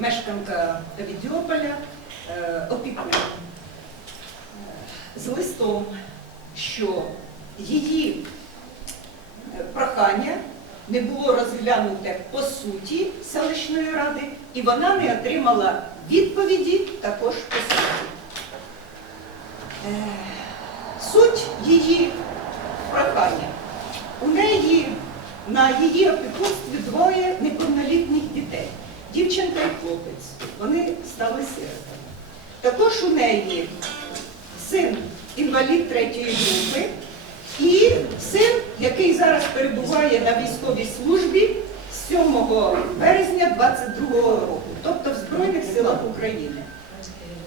мешканка Авідіополя, е, опікун, е, з листом, що її е, прохання не було розглянуте по суті селищної ради, і вона не отримала відповіді також по суті. Е, Суть її прохання. У неї на її опікунстві двоє неповнолітніх дітей. Дівчинка і хлопець. Вони стали сиротами. Також у неї син інвалід третьої групи і син, який зараз перебуває на військовій службі з 7 березня 22 року, тобто в Збройних силах України.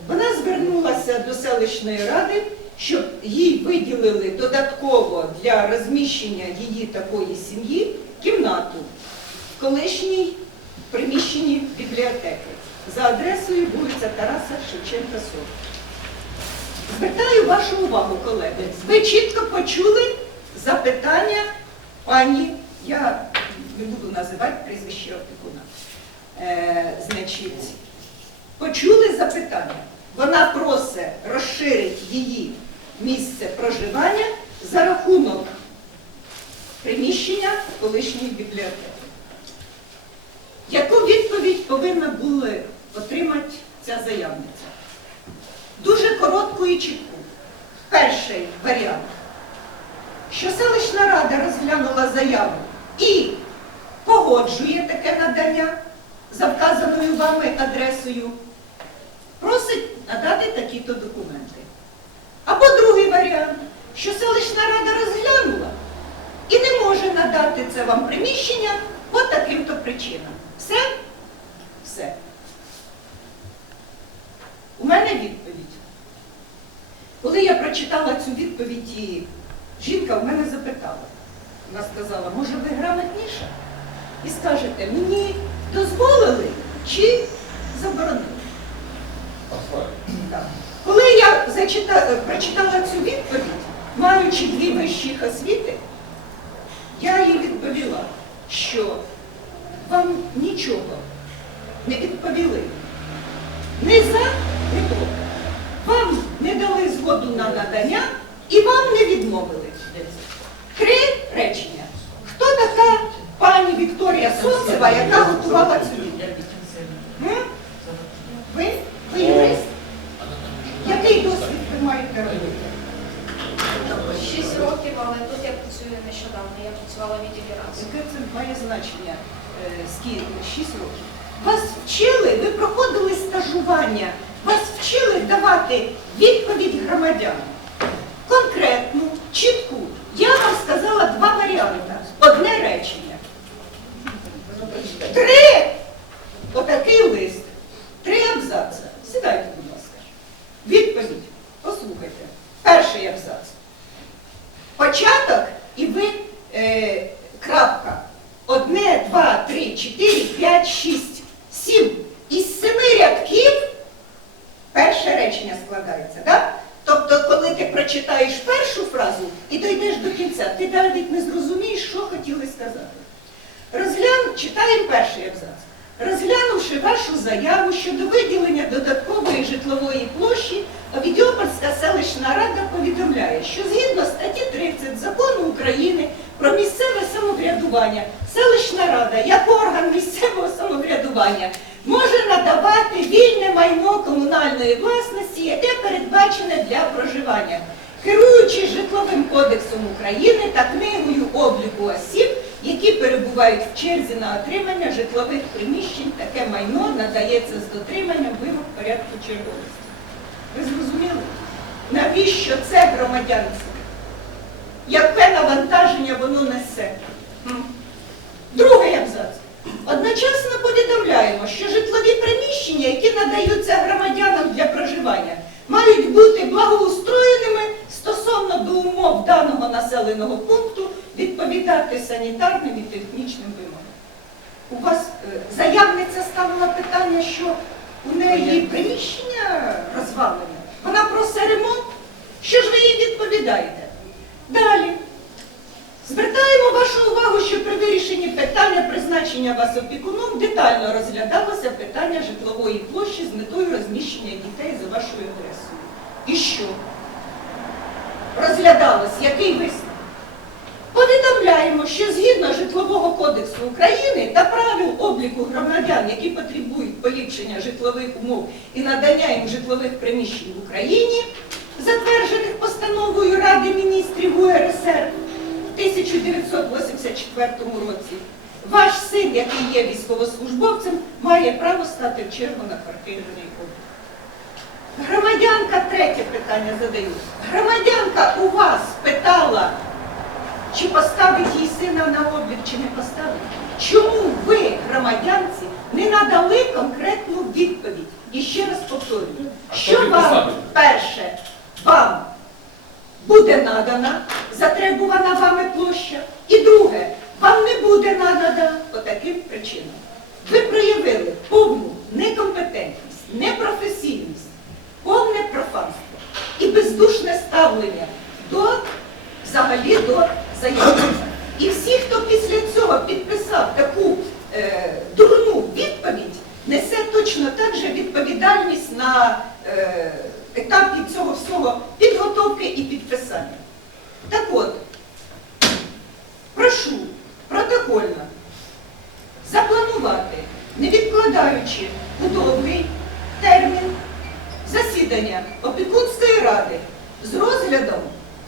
Вона звернулася до селищної ради, щоб їй виділили додатково для розміщення її такої сім'ї кімнату в колишній приміщенні бібліотеки за адресою вулиця Тараса Шевченка 40. Звертаю вашу увагу, колеги. Ви чітко почули запитання пані, я не буду називати прізвище опікуна. Е, значить, почули запитання. Вона просить розширити її місце проживання за рахунок приміщення колишньої бібліотеки. Відповідь повинна була отримати ця заявниця? Дуже коротку і чітку. Перший варіант, що селищна рада розглянула заяву і погоджує таке надання за вказаною вами адресою, просить надати такі-то документи. Або другий варіант, що селищна рада розглянула і не може надати це вам приміщення по таким-то причинам. Все. У мене відповідь. Коли я цю жінка в мене запитала. Вона сказала, може ви грамотніша? І скажете, мені дозволили чи заборонили? Коли я зачита- прочитала цю відповідь, маючи дві вищих освіти, я їй відповіла, що вам нічого не відповіли. Не за, не проти. Вам не дали згоду на надання і вам не відмовили. Три речення. Хто така пані Вікторія Сонцева, яка готувала цю відповідь? Ви? Ви юрист? Який досвід ви маєте робити? Шість років, але тут я працюю нещодавно. Я працювала в відділі раз. Яке це має значення? Е, Скільки? Шість років. Вас вчили, ви проходили стажування, вас вчили давати відповідь громадянам. Чітку. Я вам сказала два варіанти. Одне речення. Три! Отакий лист. Три абзаци. Сідайте, будь ласка. Відповідь. Послухайте. Перший абзац. Початок і ви е, крапка. Одне, два, три, чотири, п'ять, шість, сім. Із семи рядків перше речення складається. Да? Тобто, коли ти прочитаєш першу фразу і дійдеш до кінця, ти навіть не зрозумієш, що хотіли сказати. Розгляну, читаємо перший абзац. Розглянувши вашу заяву щодо виділення додаткової житлової площі, Овідіопольська селищна рада повідомляє, що згідно статті 30 закону України про місцеве самоврядування, селищна рада як орган місцевого самоврядування може надавати вільне майно комунальної власності, яке передбачене для проживання, керуючись житловим кодексом України та книгою обліку осіб, які перебувають в черзі на отримання житлових приміщень, таке майно надається з дотриманням вимог порядку черговості. Ви зрозуміли? Навіщо це громадянство? Яке навантаження воно несе? Другий абзац. Одночасно повідомляємо, що житлові приміщення, які надаються громадянам для проживання, мають бути до умов даного населеного пункту, відповідати санітарним і технічним вимогам. У вас е, заявниця ставила питання, що у неї приміщення розвалене. Вона просить ремонт. Що ж ви їй відповідаєте? Далі. Звертаємо вашу вашу увагу, що при вирішенні питання призначення вас опікуном детально розглядалося питання житлової площі з метою розміщення дітей за вашою адресою. І що? Розглядалось, який висновок? Повідомляємо, що згідно Житлового кодексу України та правил обліку громадян, які потребують поліпшення житлових умов і надання їм житлових приміщень в Україні, затверджених постановою Ради міністрів УРСР в 1984 році, ваш син, який є військовослужбовцем, має право стати в чергу на квартирний облік. Громадянка, третє питання задаю. Громадянка у вас питала, чи поставить їй сина на облік, чи не поставить. Чому ви, громадянці, не надали конкретну відповідь? І ще раз повторюю, А що вам перше, вам буде надана затребувана вами площа, і друге, вам не буде надана по таким причинам. Ви проявили повну некомпетентність, непрофесійність, повне профанство і бездушне ставлення до взагалі до заявника. І всі, хто після цього підписав таку е, дурну відповідь, несе точно так же відповідальність на е, етапі цього всього підготовки і підписання. Так от, прошу протокольно запланувати, не відкладаючи у довгий термін засідання опікунської ради з розглядом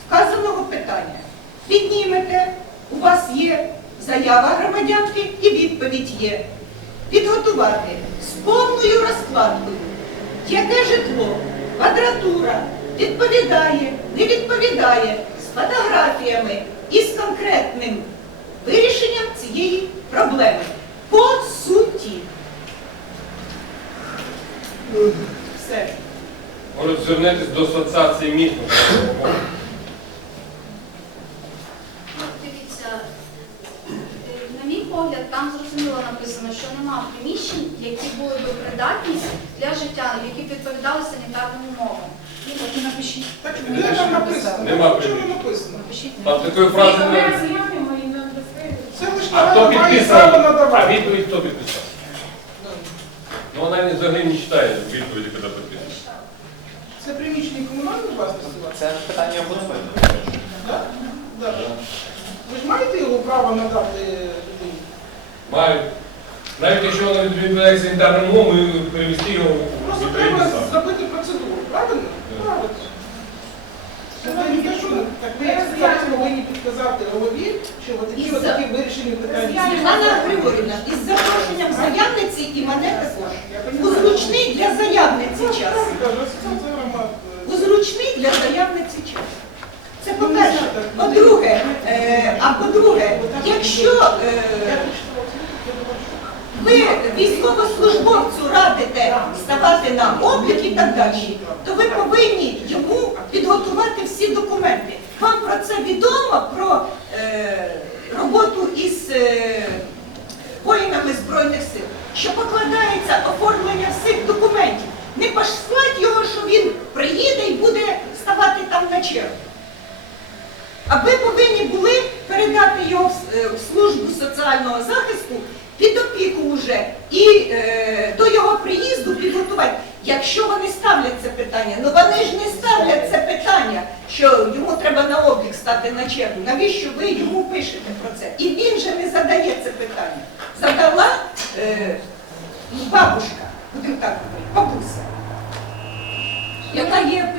вказаного питання. Піднімете, у вас є заява громадянки і відповідь є. Підготувати з повною розкладкою, яке житло, квадратура відповідає, не відповідає з фотографіями і з конкретним вирішенням цієї проблеми. По суті. Все. Може, звернетесь до асоціації міст. Ну, Дивіться, е, на мій погляд, там зрозуміло що нема приміщень, які були би придатні для життя, які відповідали санітарним умовам. Так і напишіть. Так, де там написано? Нема Чому приміщень. написано? Напишіть. Там такої фрази не. і доставимо. Це лише А хто має право підписав? А надавати. відповідь хто підписав? Ну вона не взагалі не читає відповіді, коли підписує. Це приміщення комунальної власності у вас? Це питання. Так? Так. Ви ж маєте його право надати людині? Мають. Навіть якщо вона відповідає санітарним умовам, ми перевести його у Просто відповідний треба стан. зробити процедуру, правильно? Правильно. Це ви так ви зараз повинні підказати голові, що от такі І от за- такі вирішені питання. Григорівна, із запрошенням заявниці і мене також. У зручний для заявниці час. У зручний для заявниці час. Це по-перше. По-друге, е, а по-друге, якщо е, ви військовослужбовцю радите ставати на облік і так далі, то ви повинні йому підготувати всі документи. Вам про це відомо, про е, роботу із е, воїнами Збройних сил, що покладається оформлення всіх документів. Не послать його, що він приїде і буде ставати там на чергу. А ви повинні були передати його в с- е, в службу соціального захисту під опіку вже і е, до його приїзду підготувати. Якщо вони ставлять це питання, ну вони ж не ставлять це питання, що йому треба на облік стати на чергу. Навіщо ви йому пишете про це? І він же не задає це питання. Задала е, бабушка, будемо так говорити, бабуся, яка є